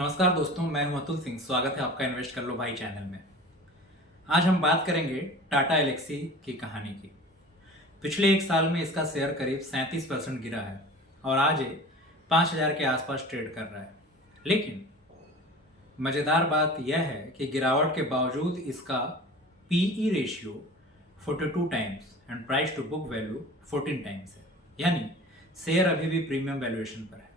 नमस्कार दोस्तों, मैं हूं अतुल सिंह। स्वागत है आपका इन्वेस्ट कर लो भाई चैनल में। आज हम बात करेंगे टाटा एलेक्सी की कहानी की। पिछले एक साल में इसका शेयर करीब 37% गिरा है और आज ये 5,000 के आसपास ट्रेड कर रहा है। लेकिन मज़ेदार बात यह है कि गिरावट के बावजूद इसका PE ratio 42 times and price to book value 14 times है, यानी शेयर अभी भी प्रीमियम वैल्यूएशन पर है।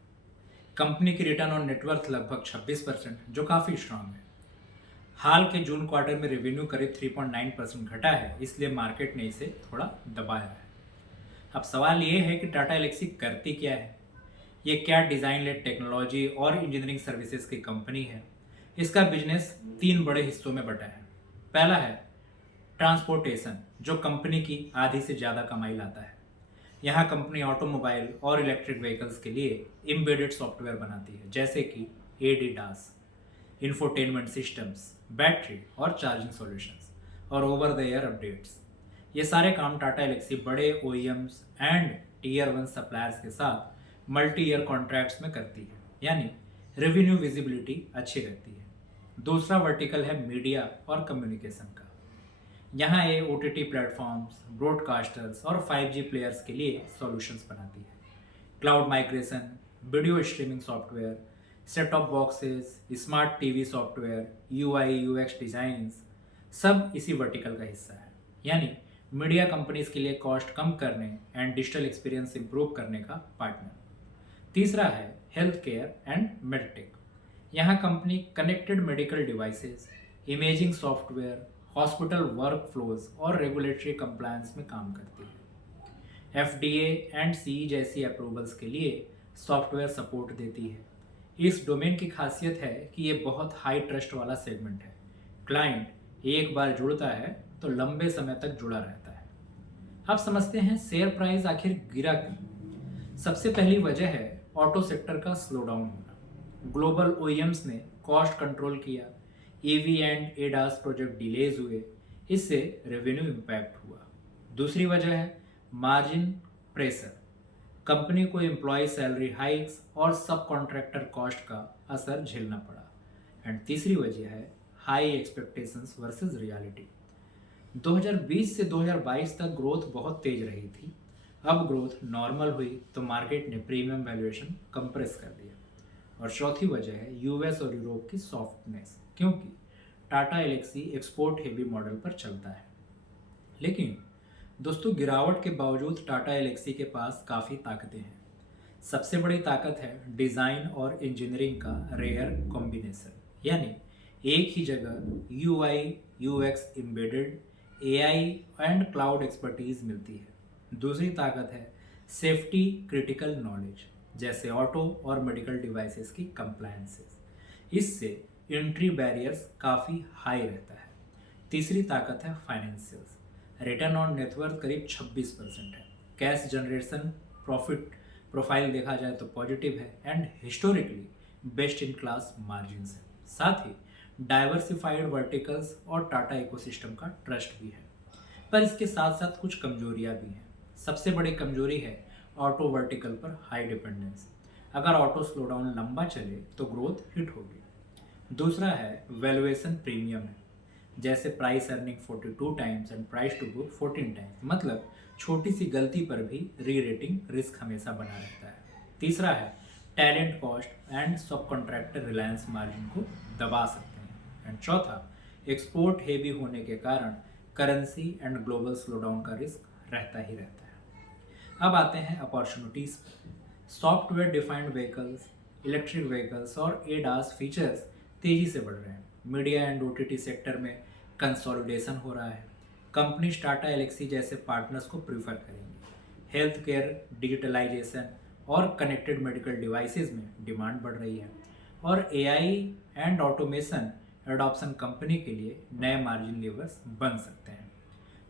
कंपनी की रिटर्न ऑन नेटवर्थ लगभग 26%, जो काफ़ी स्ट्रांग है। हाल के जून क्वार्टर में रेवेन्यू करीब 3.9% घटा है, इसलिए मार्केट ने इसे थोड़ा दबाया है। अब सवाल ये है कि टाटा एलेक्सी करती क्या है। ये क्या डिज़ाइन लेड टेक्नोलॉजी और इंजीनियरिंग सर्विसेज की कंपनी है। इसका बिजनेस 3 बड़े हिस्सों में बटा है। पहला है ट्रांसपोर्टेशन, जो कंपनी की आधी से ज़्यादा कमाई लाता है। यहाँ कंपनी ऑटोमोबाइल और इलेक्ट्रिक व्हीकल्स के लिए एम्बेडेड सॉफ्टवेयर बनाती है, जैसे कि एडीडास, इंफोटेनमेंट सिस्टम्स, बैटरी और चार्जिंग सॉल्यूशंस और ओवर द एयर अपडेट्स। ये सारे काम टाटा एलेक्सी बड़े ओईएम्स एंड टीयर 1 सप्लायर्स के साथ मल्टी ईयर कॉन्ट्रैक्ट्स में करती है, यानी रेवेन्यू विजिबिलिटी अच्छी रहती है। दूसरा वर्टिकल है मीडिया और कम्युनिकेशन का। यहाँ ये ओटीटी प्लेटफॉर्म्स, ब्रॉडकास्टर्स और 5G प्लेयर्स के लिए सॉल्यूशंस बनाती है। Cloud migration, video streaming software, set top boxes, smart TV software, UI UX designs, सब इसी वर्टिकल का हिस्सा है। यानी मीडिया कंपनीज के लिए कॉस्ट कम करने एंड डिजिटल एक्सपीरियंस इंप्रूव करने का पार्टनर। तीसरा है हेल्थ केयर एंड मेडटेक। यहाँ company connected medical devices, imaging software, hospital work flows और रेगुलेटरी कंप्लायंस में काम करती है। एफडीए एंड सीई जैसी अप्रूवल्स के लिए सॉफ्टवेयर सपोर्ट देती है। इस डोमेन की खासियत है कि ये बहुत हाई ट्रस्ट वाला सेगमेंट है। क्लाइंट एक बार जुड़ता है तो लंबे समय तक जुड़ा रहता है। अब समझते हैं शेयर प्राइस आखिर गिरा क्यों। सबसे पहली वजह है ऑटो सेक्टर का स्लोडाउन होना। ग्लोबल ओईएम्स ने कॉस्ट कंट्रोल किया, EV and ADAS project delays हुए, इससे रेवेन्यू इम्पैक्ट हुआ। दूसरी वजह है मार्जिन प्रेशर। कंपनी को एम्प्लॉय सैलरी हाइक्स और सब कॉन्ट्रैक्टर कॉस्ट का असर झेलना पड़ा। एंड तीसरी वजह है हाई एक्सपेक्टेशंस वर्सेस रियलिटी। 2020 से 2022 तक ग्रोथ बहुत तेज रही थी। अब ग्रोथ नॉर्मल हुई तो मार्केट ने प्रीमियम वैल्यूएशन कंप्रेस कर दिया। और चौथी वजह है यूएस और यूरोप की सॉफ्टनेस, क्योंकि Tata Elxsi export heavy model पर चलता है। लेकिन दोस्तों, गिरावट के बावजूद टाटा एलेक्सी के पास काफ़ी ताकतें हैं। सबसे बड़ी ताकत है डिज़ाइन और इंजीनियरिंग का रेयर कॉम्बिनेशन, यानी एक ही जगह UI UX embedded, AI and cloud expertise मिलती है। दूसरी ताकत है सेफ्टी क्रिटिकल नॉलेज, जैसे ऑटो और मेडिकल डिवाइसेस की कंप्लायंसेस। इससे एंट्री बैरियर्स काफ़ी हाई रहता है। तीसरी ताकत है फाइनेंशियल्स। रिटर्न ऑन नेटवर्थ करीब 26% है। कैश जनरेशन प्रॉफिट प्रोफाइल देखा जाए तो पॉजिटिव है and historically best in class margins है। साथ ही डाइवर्सिफाइड वर्टिकल्स और टाटा इकोसिस्टम का ट्रस्ट भी है। पर इसके साथ साथ कुछ कमजोरियां भी हैं। सबसे बड़ी कमजोरी है ऑटो वर्टिकल पर हाई डिपेंडेंस। अगर ऑटो स्लोडाउन लंबा चले तो ग्रोथ हिट होगी। दूसरा है वैल्यूएशन प्रीमियम है, जैसे price earning 42 times and price to book 14 times. मतलब छोटी सी गलती पर भी री रेटिंग रिस्क हमेशा बना रहता है। तीसरा है टैलेंट कॉस्ट एंड सब कॉन्ट्रैक्टर रिलायंस मार्जिन को दबा सकते हैं। एंड चौथा, एक्सपोर्ट हेवी होने के कारण करेंसी एंड ग्लोबल स्लोडाउन का रिस्क रहता ही रहता है। अब आते हैं अपॉर्चुनिटीज़ पर। Software defined vehicles, electric vehicles और एडास फीचर्स तेज़ी से बढ़ रहे हैं। मीडिया एंड ओटीटी सेक्टर में कंसोलिडेशन हो रहा है। कंपनी टाटा एलेक्सी जैसे पार्टनर्स को प्रीफर करेंगे। हेल्थ केयर, डिजिटलाइजेशन और कनेक्टेड मेडिकल डिवाइसेस में डिमांड बढ़ रही है। और AI and automation adoption company के लिए नए मार्जिन लेवर्स बन सकते हैं।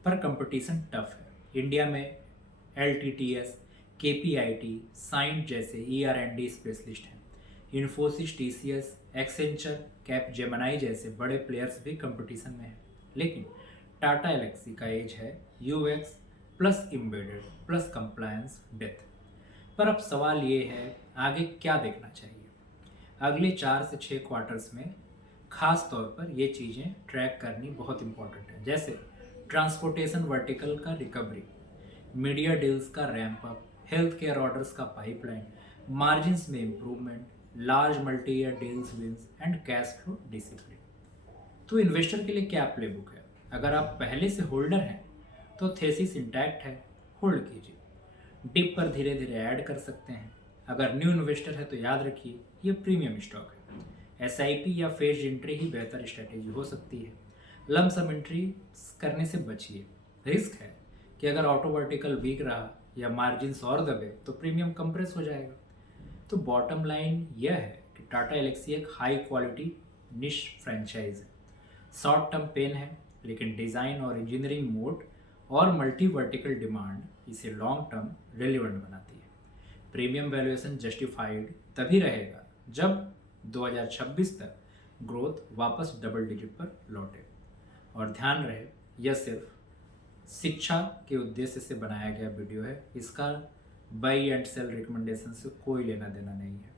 पर कंपटीशन टफ है। इंडिया में एलटीटीएस, केपीआईटी, साइंट जैसे ईआर&डी स्पेशलिस्ट हैं। Infosys, TCS, Accenture, cap Gemini जैसे बड़े प्लेयर्स भी कंपटीशन में हैं। लेकिन टाटा एलेक्सी का एज है UX plus embedded plus compliance depth. पर अब सवाल ये है, आगे क्या देखना चाहिए। अगले 4 से 6 क्वार्टर्स में खास तौर पर ये चीज़ें ट्रैक करनी बहुत इंपॉर्टेंट है, जैसे ट्रांसपोर्टेशन वर्टिकल का रिकवरी, मीडिया डील्स का ramp up, health care orders का पाइपलाइन, मार्जिन्स में improvement, large multi year deals wins and cash flow discipline. तो इन्वेस्टर के लिए क्या प्लेबुक है? अगर आप पहले से होल्डर हैं तो थेसिस इंटैक्ट है, होल्ड कीजिए। डिप पर धीरे धीरे ऐड कर सकते हैं। अगर न्यू इन्वेस्टर है तो याद रखिए ये प्रीमियम स्टॉक है। एसआईपी या फेज एंट्री ही बेहतर स्ट्रेटेजी हो सकती है। लम सम एंट्री करने से बचिए। रिस्क है कि अगर ऑटो वर्टिकल वीक रहा या मार्जिन्स और दबे तो प्रीमियम कंप्रेस हो जाएगा। तो बॉटम लाइन यह है कि टाटा एलेक्सी एक हाई क्वालिटी निश फ्रेंचाइज है। शॉर्ट टर्म पेन है, लेकिन डिज़ाइन और इंजीनियरिंग मोड और मल्टी वर्टिकल डिमांड इसे लॉन्ग टर्म रेलिवेंट बनाती है। प्रीमियम वैल्यूएशन जस्टिफाइड तभी रहेगा जब 2026 तक ग्रोथ वापस डबल डिजिट पर लौटे। और ध्यान रहे यह सिर्फ शिक्षा के उद्देश्य से बनाया गया वीडियो है, इसका बाई एंड सेल रिकमेंडेशन से कोई लेना देना नहीं है।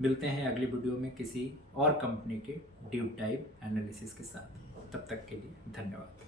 मिलते हैं अगली वीडियो में किसी और कंपनी के डीप डाइव एनालिसिस के साथ। तब तक के लिए धन्यवाद।